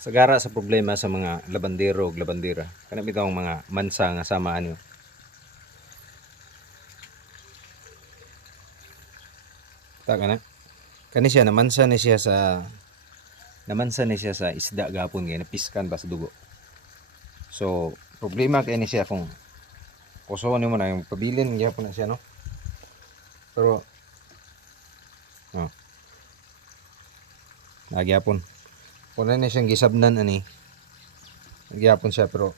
Sagara sa problema sa mga labandero ug labandera. Kana bitawng mga mansa nga sama anyo. Ta kana. Kani siya namansa ni siya sa isda gapon kay napiskan ba sa dugo. So, problema kay ni siya kung kuso nimo na yung pabilin gyapon na siya no. Pero nagyapon. Kung na siyang gisabnan ani. Nagyapon siya pero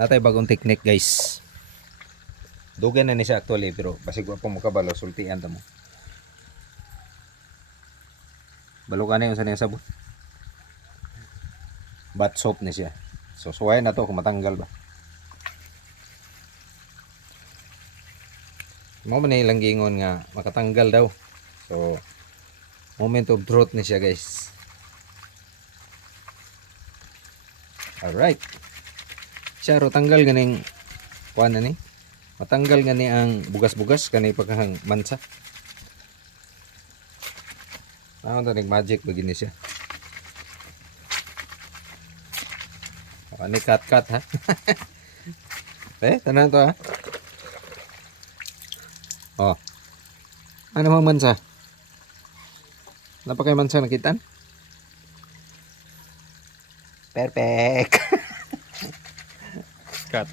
natay bagong technique guys. Dugan na ni siya actually pero basig wa pa mo kabalo sultian ta mo. Balukan na yung sanay sabon. Bat soap ni siya. So suwayan na to kung matanggal ba. Mao man ilang gingon nga makatanggal daw. So moment of truth ni siya guys. Alright. Siya ro tanggal ganing kuan na ni. Matanggal gani ang bugas-bugas kani pagkahang mansa. Ano to magic begini siya. Ani cut ha. Tanan to ha. Oh. Ano mang mansa? Napakay mansa nakitaan? Perfect. Cut.